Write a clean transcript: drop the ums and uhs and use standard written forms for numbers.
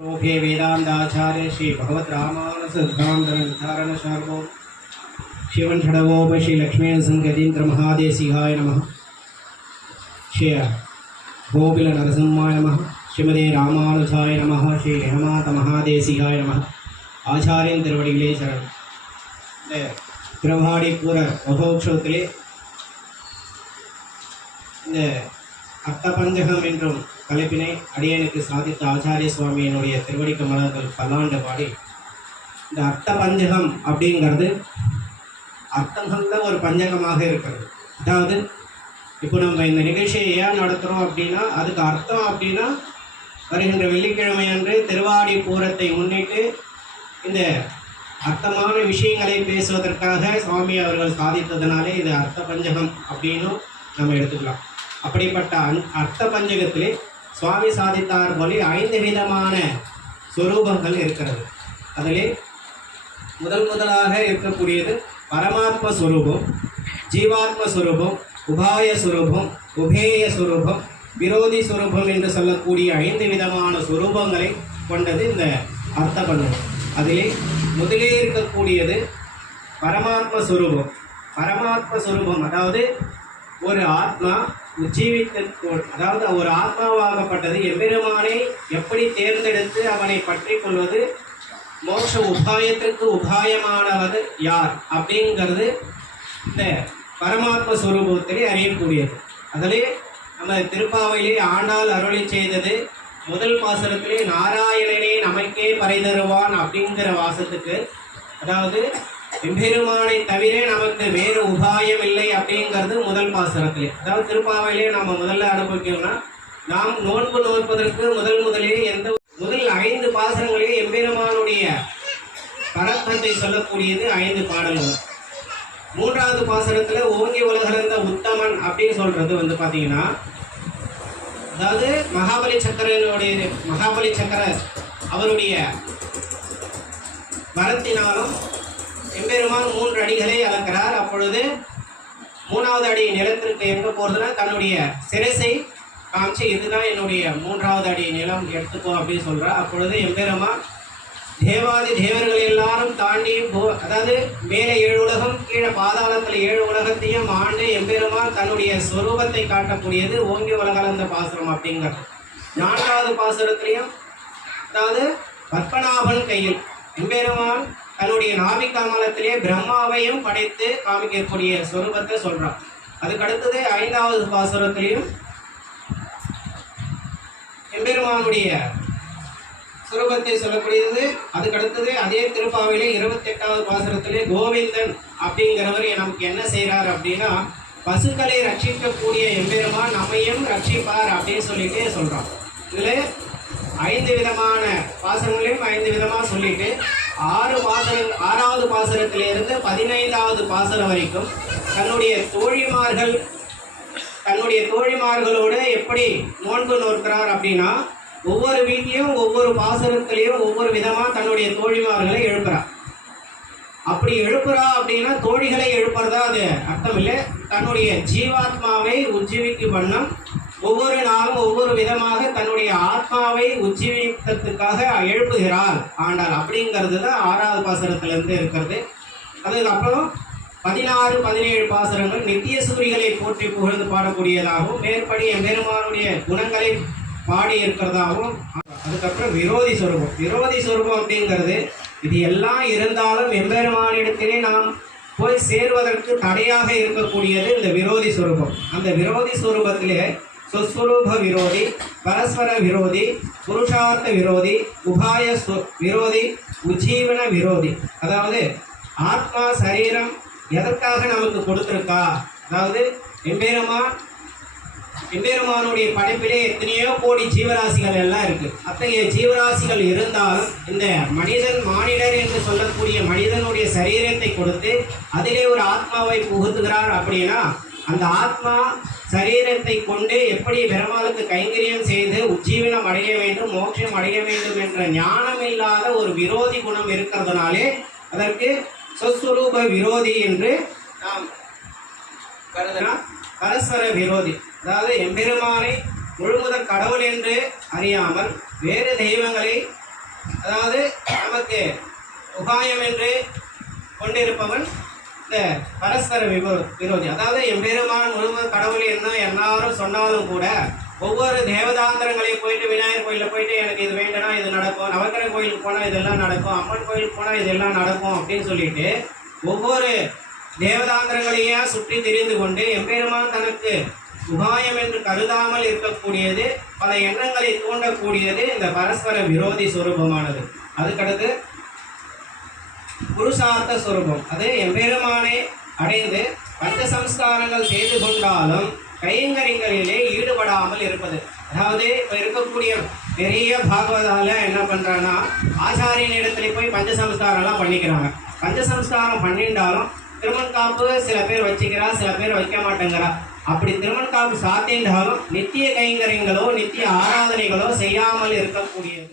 Okay वेदांताचार्य श्री भगवत रामानुज सिद्धांत शार्गो शिवन छड़वोप श्री लक्ष्मी संगतीन्द्र महादेशिहाय नमः। श्री गोपिल नरसिंहाय नमः। श्रीमदे रामानुजाय नमः। श्री हेमात महादेशिहाय नमः। आचार्यन तिरुवडिगले शरण। திருவாடிக்கூற மகோற்சவத்திலே இந்த அர்த்தபஞ்சகம் என்றும் தலைப்பினை அடியனுக்கு சாதித்த ஆச்சாரிய சுவாமியினுடைய திருவடி கமலங்கள் பல்லாண்டு பாடி இந்த அர்த்தபஞ்சகம் அப்படிங்கிறது அர்த்தங்கள்ல ஒரு பஞ்சகமாக இருக்கிறது. அதாவது இப்போ நம்ம இந்த நிகழ்ச்சியை ஏன் நடத்துகிறோம் அப்படின்னா அதுக்கு அர்த்தம் அப்படின்னா வருகின்ற வெள்ளிக்கிழமை அன்று திருவாடி பூரத்தை முன்னிட்டு இந்த அர்த்தமான விஷயங்களை பேசுவதற்காக சுவாமி அவர்கள் சாதித்ததுனாலே இது அர்த்த பஞ்சகம் அப்படின்னும் நம்ம எடுத்துக்கலாம். அப்படிப்பட்ட அர்த்த பஞ்சகத்திலே சுவாமி சாதித்தார் போல 5 விதமான சொரூபங்கள் இருக்கிறது. அதிலே முதலாக இருக்கக்கூடியது பரமாத்ம ஸ்வரூபம், ஜீவாத்ம ஸ்வரூபம், உபாய ஸ்வரூபம், உபேய ஸ்வரூபம், விரோதி ஸ்வரூபம் என்று சொல்லக்கூடிய 5 விதமான ஸ்வரூபங்களை கொண்டது இந்த அர்த்த பஞ்சகம். அதிலே முதலே இருக்கக்கூடியது பரமாத்ம ஸ்வரூபம். பரமாத்ம ஸ்வரூபம் அதாவது ஒரு ஆத்மா அதாவது ஒரு ஆத்மாவாகப்பட்டது எம்பெருமானை எப்படி தேர்ந்தெடுத்து அவனை பற்றி கொள்வது, மோட்ச உபாயத்திற்கு உபாயமானவது யார் அப்படிங்கிறது இந்த பரமாத்ம ஸ்வரூபத்திலே அறியக்கூடியது. அதிலே நம்ம திருப்பாவையிலே ஆண்டாள் அருளி செய்தது முதல் பாசுரத்திலே நாராயணனே நமக்கே பறை தருவான் அப்படிங்கிற வாசத்துக்கு, அதாவது எம்பெருமானை தவிர நமக்கு வேறு உபாயம் இல்லை அப்படிங்கிறது முதல் பாசுரத்திலே. அதாவது திருப்பாவையிலே நம்ம முதல்ல அனுபவிக்கணும்னா நாம் நோன்பு நோற்பதற்கு முதலே முதல் 5 பாசுரங்களே எம்பெருமானுடைய பரத்வத்தை சொல்லக்கூடியது 5 பாடல்கள். 3வது பாசுரத்தில் ஓங்கி உலகளந்த உத்தமன் அப்படின்னு சொல்றது பார்த்தீங்கன்னா, அதாவது மகாபலி சக்கர அவருடைய வரத்தினாலும் எம்பெருமான் 3 அடிகளை அளக்கிறார். அப்பொழுது 3வது அடி நிலத்திற்கு எங்க போறதுன்னா தன்னுடைய சிரசை காமிச்சு இதுதான் என்னுடைய 3வது அடி நிலம் எடுத்துக்கோ அப்படின்னு சொல்றார். அப்பொழுது எம்பெருமான் தேவாதி தேவர்கள் எல்லாரும் தாண்டி அதாவது மேலே 7 உலகம் கீழே பாதாளத்தில் 7 உலகத்தையும் ஆண்டு எம்பெருமான் தன்னுடைய ஸ்வரூபத்தை காட்டக்கூடியது ஓங்கி உலகளந்த பாசுரம் அப்படிங்கிறது. 4வது பாசுரத்திலையும் அதாவது பத்மநாபன் கையில் எம்பெருமான் தன்னுடைய நாபிகாமலத்திலே பிரம்மாவையும் படைத்து காமிக்கக்கூடிய ஸ்வரூபத்தை சொல்றான். அதுக்கடுத்தது 5வது பாசுரத்திலையும் எம்பெருமானுடைய சுரூபத்தை சொல்லக்கூடியது. அதுக்கடுத்தது அதே திருப்பாவையிலே 28வது பாசுரத்திலே கோவிந்தன் அப்படிங்கிறவர் நமக்கு என்ன செய்கிறார் அப்படின்னா, பசுக்களை ரட்சிக்கக்கூடிய எம்பெருமான் நம்மையும் ரட்சிப்பார் அப்படின்னு சொல்லிட்டு சொல்றான். இதுல 5 விதமான பாசுரங்களையும் 5 விதமா சொல்லிட்டு 6வது பாசுரத்திலிருந்து 15வது பாசுரம் வரைக்கும் தன்னுடைய தோழிமார்களோடு எப்படி நோன்பு நோக்கிறார் அப்படின்னா, ஒவ்வொரு வீட்லையும் ஒவ்வொரு பாசுரத்திலையும் ஒவ்வொரு விதமா தன்னுடைய தோழிமார்களை எழுப்புறார். அப்படி எழுப்புறா அப்படின்னா தோழிகளை எழுப்புறதா அது அர்த்தம் இல்லை. தன்னுடைய ஜீவாத்மாவை உஜ்ஜீவிக்கும் வண்ணம் ஒவ்வொரு நாளும் ஒவ்வொரு விதமாக தன்னுடைய ஆத்மாவை உஜ்ஜீவிக்கிறதுக்காக எழுப்புகிறார் ஆண்டாள் அப்படிங்கிறது தான் 6வது பாசுரத்திலிருந்து இருக்கிறது. அதுக்கப்புறம் 16, 17 பாசுரங்கள் நித்திய சூரிகளை போற்றி புகழ்ந்து பாடக்கூடியதாகவும் மேற்படி எம்பெருமானுடைய குணங்களை பாடி இருக்கிறதாகவும். அதுக்கப்புறம் விரோதி சொரூபம் அப்படிங்கிறது இது எல்லாம் இருந்தாலும் எம்பெருமானிடத்திலே நாம் போய் சேர்வதற்கு தடையாக இருக்கக்கூடியது இந்த விரோதி சொரூபம். அந்த விரோதி சொரூபத்திலே சொஸ்வரூப விரோதி, பரஸ்பர விரோதி, புருஷார்த்த விரோதி, உபாய விரோதி, உஜ்ஜீவன விரோதி. அதாவது ஆத்மா சரீரம் எதற்காக நமக்கு கொடுத்திருக்கா, அதாவது எம்பெருமானுடைய படைப்பிலே எத்தனையோ கோடி ஜீவராசிகள் எல்லாம் இருக்கு. அத்தகைய ஜீவராசிகள் இருந்தாலும் இந்த மானிடர் என்று சொல்லக்கூடிய மனிதனுடைய சரீரத்தை கொடுத்து அதிலே ஒரு ஆத்மாவை புகுத்துகிறார் அப்படின்னா, அந்த ஆத்மா சரீரத்தை கொண்டு எப்படி பெருமாளுக்கு கைங்கரியம் செய்து உஜ்ஜீவனம் அடைய வேண்டும், மோட்சம் அடைய வேண்டும் என்ற ஞானம் இல்லாத ஒரு விரோதி குணம் இருக்கிறதுனாலே அதற்கு சொஸ்வரூப விரோதி என்று நாம் கருதினா, பரஸ்பர விரோதி அதாவது எம்பெருமானை முழுமுதற் கடவுள் என்று அறியாமல் வேறு தெய்வங்களை அதாவது நமக்கு உபாயம் என்று கொண்டிருப்பவன் இந்த பரஸ்பர விரோதி. அதாவது எம்பெருமான் முருக கடவுள் என்ன எல்லாரும் சொன்னாலும் கூட ஒவ்வொரு தேவதாந்திரங்களையும் போயிட்டு விநாயகர் கோயிலில் போயிட்டு எனக்கு இது வேண்டும்னா இது நடக்கும், நவக்கிரக கோயிலுக்கு போனால் இதெல்லாம் நடக்கும், அம்மன் கோயிலுக்கு போனால் இதெல்லாம் நடக்கும் அப்படின்னு சொல்லிட்டு ஒவ்வொரு தேவதாந்திரங்களையே சுற்றி திரிந்து கொண்டு எம்பெருமான் தனக்கு உபாயம் என்று கருதாமல் இருக்கக்கூடியது, பல எண்ணங்களை தூண்டக்கூடியது இந்த பரஸ்பர விரோதி சுரூபமானது. அதுக்கடுத்து புருஷார்த்த சுரூபம். அது எம்பெருமானை அடைந்து பஞ்ச சம்ஸ்காரங்கள் செய்து கொண்டாலும் கைங்கரியங்களிலே ஈடுபடாமல் இருப்பது. அதாவது இப்போ இருக்கக்கூடிய பெரிய பாகவதால என்ன பண்றாங்கன்னா ஆச்சாரியன் இடத்துல போய் பஞ்சசம்ஸ்காரம்லாம் பண்ணிக்கிறாங்க. பஞ்சசம்ஸ்காரம் பண்ணிட்டாலும் திருமண் காப்பு சில பேர் வச்சுக்கிறா, சில பேர் வைக்க மாட்டேங்கிறா. அப்படி திருமண் காப்பு சாத்தின்றாலும் நித்திய கைங்கரியங்களோ நித்திய ஆராதனைகளோ செய்யாமல் இருக்கக்கூடியது.